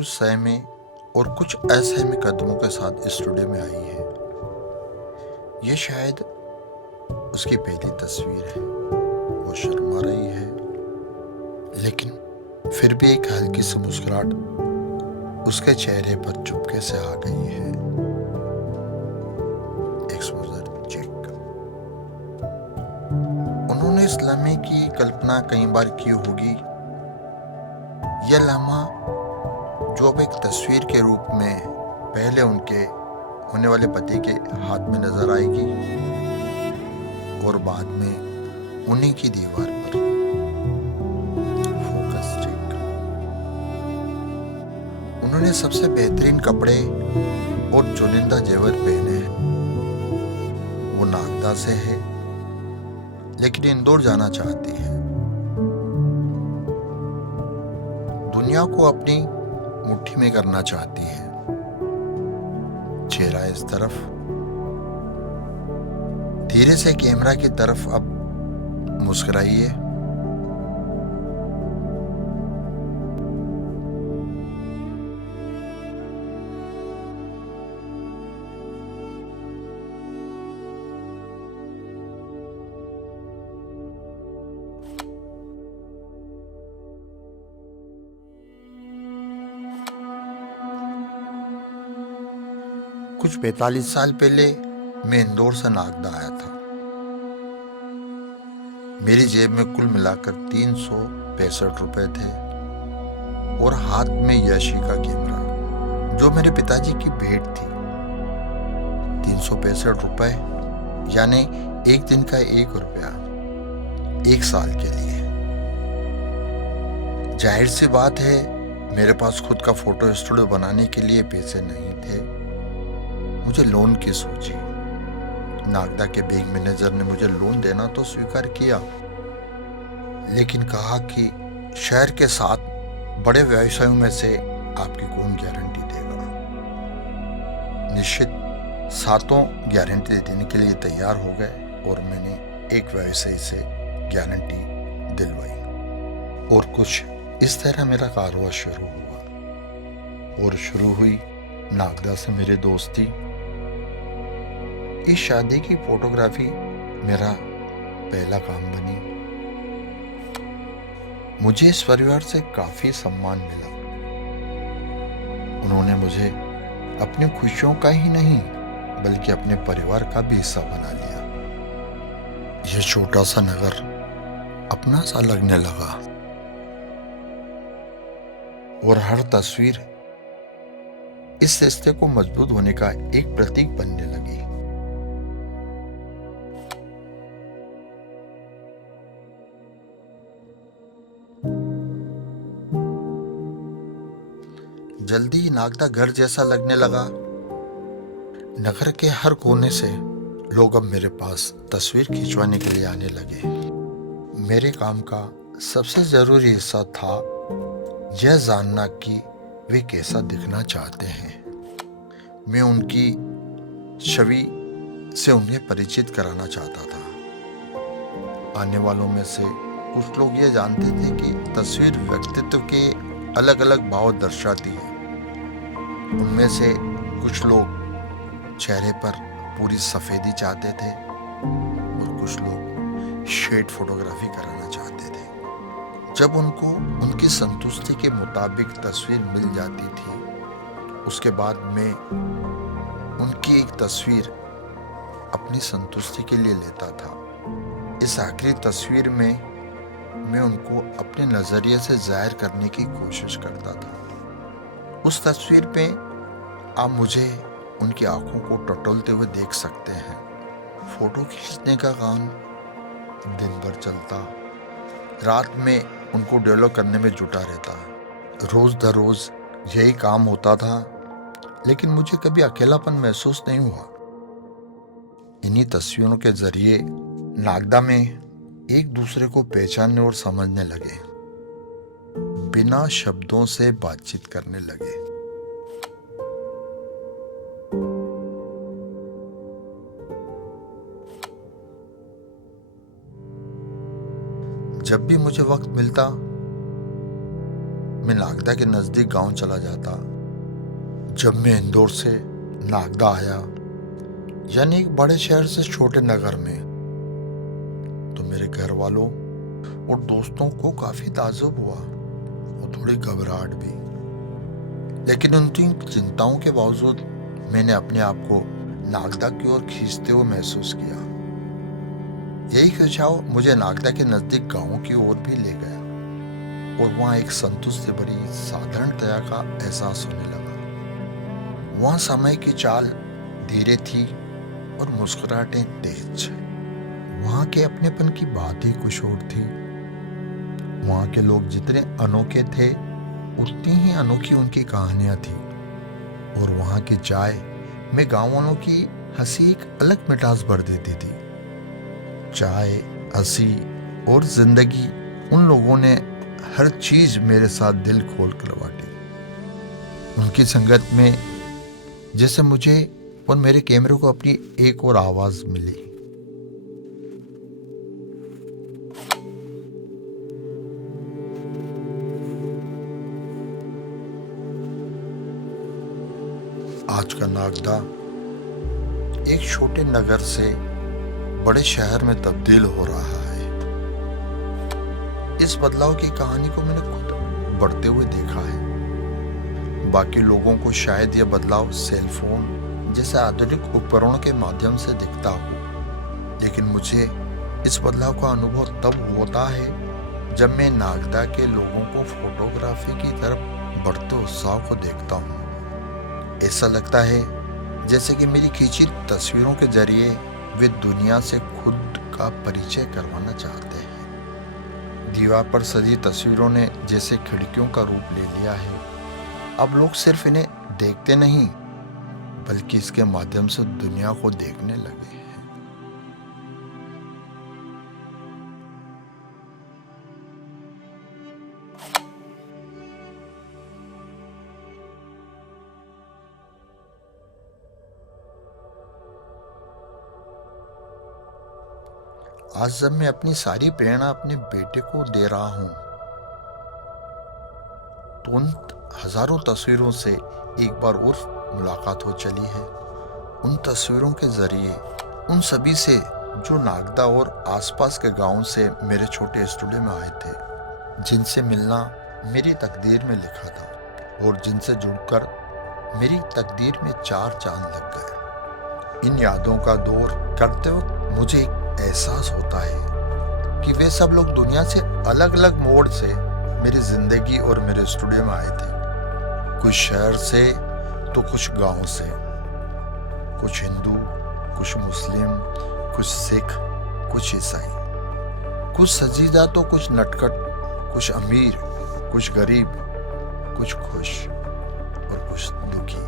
कुछ सहमे और कुछ असहमे कदमों के साथ स्टूडियो में आई है। ये शायद उसकी पहली तस्वीर है। वो शर्मा रही है, लेकिन फिर भी एक हल्की सी मुस्कुराहट उसके चेहरे पर चुपके से आ गई है। Exposure check. उन्होंने इस लम्हे की कल्पना कई बार की होगी। यह लम्हा जो अब एक तस्वीर के रूप में पहले उनके होने वाले पति के हाथ में नजर आएगी और बाद में उन्हीं की दीवार पर। Focus check. उन्होंने सबसे बेहतरीन कपड़े और चुनिंदा जेवर पहने हैं। वो नागदा से है, लेकिन इंदौर जाना चाहती है। दुनिया को अपनी मुट्ठी में करना चाहती है। चेहरा इस तरफ, धीरे से कैमरा की तरफ अब मुस्कुराइए। कुछ 45 साल पहले मैं इंदौर से नागदा आया था। मेरी जेब में कुल मिलाकर 365 रुपए थे और हाथ में याशी का कैमरा, जो मेरे पिताजी की भेंट थी। 365 रुपए यानी एक दिन का 1 रुपया, 1 साल के लिए। जाहिर सी बात है, मेरे पास खुद का फोटो स्टूडियो बनाने के लिए पैसे नहीं थे। मुझे लोन की सूझी। नागदा के बैंक मैनेजर ने मुझे लोन देना तो स्वीकार किया, लेकिन कहा कि शहर के 7 बड़े व्यवसायों में से आपकी कौन गारंटी देगा। निश्चित 7 गारंटी देने के लिए तैयार हो गए और मैंने एक व्यवसायी से गारंटी दिलवाई और कुछ इस तरह मेरा कारोबार शुरू हुआ। और शुरू हुई नागदा से मेरी दोस्ती। इस शादी की फोटोग्राफी मेरा पहला काम बनी। मुझे इस परिवार से काफी सम्मान मिला। उन्होंने मुझे अपनी खुशियों का ही नहीं, बल्कि अपने परिवार का भी हिस्सा बना लिया। यह छोटा सा नगर अपना सा लगने लगा और हर तस्वीर इस रिश्ते को मजबूत होने का एक प्रतीक बनने लगी। जल्दी ही नागदा घर जैसा लगने लगा। नगर के हर कोने से लोग अब मेरे पास तस्वीर खिंचवाने के लिए आने लगे। मेरे काम का सबसे जरूरी हिस्सा था यह जानना कि वे कैसा दिखना चाहते हैं। मैं उनकी छवि से उन्हें परिचित कराना चाहता था। आने वालों में से कुछ लोग ये जानते थे कि तस्वीर व्यक्तित्व के अलग अलग भाव दर्शाती है। उनमें से कुछ लोग चेहरे पर पूरी सफेदी चाहते थे और कुछ लोग शेड फोटोग्राफी कराना चाहते थे। जब उनको उनकी संतुष्टि के मुताबिक तस्वीर मिल जाती थी, उसके बाद मैं उनकी एक तस्वीर अपनी संतुष्टि के लिए लेता था। इस आखिरी तस्वीर में मैं उनको अपने नजरिए से जाहिर करने की कोशिश करता था। उस तस्वीर पे आप मुझे उनकी आंखों को टटोलते हुए देख सकते हैं। फोटो खींचने का काम दिन भर चलता, रात में उनको डेवलप करने में जुटा रहता। रोज दर रोज यही काम होता था, लेकिन मुझे कभी अकेलापन महसूस नहीं हुआ। इन्हीं तस्वीरों के जरिए नागदा में एक दूसरे को पहचानने और समझने लगे, बिना शब्दों से बातचीत करने लगे। जब भी मुझे वक्त मिलता, मैं नागदा के नज़दीक गांव चला जाता। जब मैं इंदौर से नागदा आया, यानी एक बड़े शहर से छोटे नगर में, तो मेरे घर वालों और दोस्तों को काफ़ी ताज्जुब हुआ और थोड़ी घबराहट भी। लेकिन उन तीन चिंताओं के बावजूद मैंने अपने आप को नागदा की ओर खींचते हुए महसूस किया। यही खिंचाव मुझे नागदा के नज़दीक गांव की ओर भी ले गया और वहाँ एक संतुष्ट से भरी साधारणतया का एहसास होने लगा। वहाँ समय की चाल धीरे थी और मुस्कुराहटें तेज। वहाँ के अपनेपन की बात ही कुछ और थी। वहाँ के लोग जितने अनोखे थे उतनी ही अनोखी उनकी कहानियाँ थी। और वहाँ की चाय में गाँव वालों की हंसी एक अलग मिठास भर देती थी। चाय, हंसी और जिंदगी, उन लोगों ने हर चीज मेरे साथ दिल खोल कर बांटी। उनकी संगत में जैसे मुझे और मेरे कैमरे को अपनी एक और आवाज मिली। आज का नागदा एक छोटे नगर से बड़े शहर में तब्दील हो रहा है। इस बदलाव की कहानी को मैंने खुद बढ़ते हुए देखा है। बाकी लोगों को शायद यह बदलाव सेल फोन जैसे आधुनिक उपकरणों के माध्यम से दिखता हो, लेकिन मुझे इस बदलाव का अनुभव तब होता है जब मैं नागदा के लोगों को फोटोग्राफी की तरफ बढ़ते उत्साह को देखता हूँ। ऐसा लगता है जैसे कि मेरी खींची तस्वीरों के जरिए वे दुनिया से खुद का परिचय करवाना चाहते हैं। दीवार पर सजी तस्वीरों ने जैसे खिड़कियों का रूप ले लिया है। अब लोग सिर्फ इन्हें देखते नहीं, बल्कि इसके माध्यम से दुनिया को देखने लगे हैं। आज जब मैं अपनी सारी प्रेरणा अपने बेटे को दे रहा हूं, तो उन हजारों तस्वीरों से एक बार और मुलाकात हो चली है। उन तस्वीरों के जरिए उन सभी से जो नागदा और आसपास के गांव से मेरे छोटे स्टूडियो में आए थे, जिनसे मिलना मेरी तकदीर में लिखा था और जिनसे जुड़कर मेरी तकदीर में चार चांद लग गए। इन यादों का दौर करते वक्त मुझे एक एहसास होता है कि वे सब लोग दुनिया से अलग अलग मोड़ से मेरी जिंदगी और मेरे स्टूडियो में आए थे। कुछ शहर से तो कुछ गांव से, कुछ हिंदू, कुछ मुस्लिम, कुछ सिख, कुछ ईसाई, कुछ सजीदा तो कुछ नटखट, कुछ अमीर, कुछ गरीब, कुछ खुश और कुछ दुखी।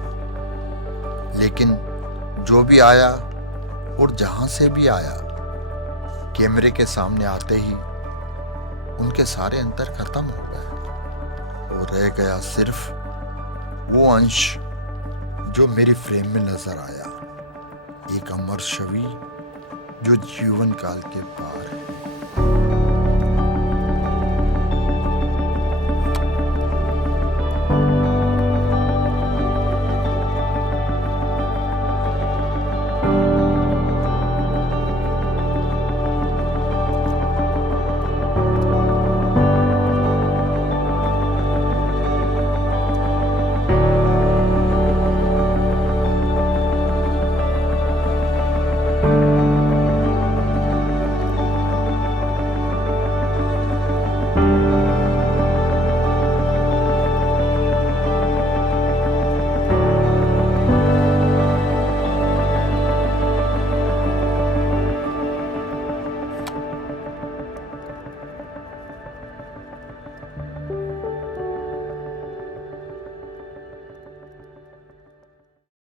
लेकिन जो भी आया और जहां से भी आया, कैमरे के सामने आते ही उनके सारे अंतर खत्म हो गए और रह गया सिर्फ वो अंश जो मेरी फ्रेम में नजर आया, एक अमर छवि जो जीवन काल के पार है।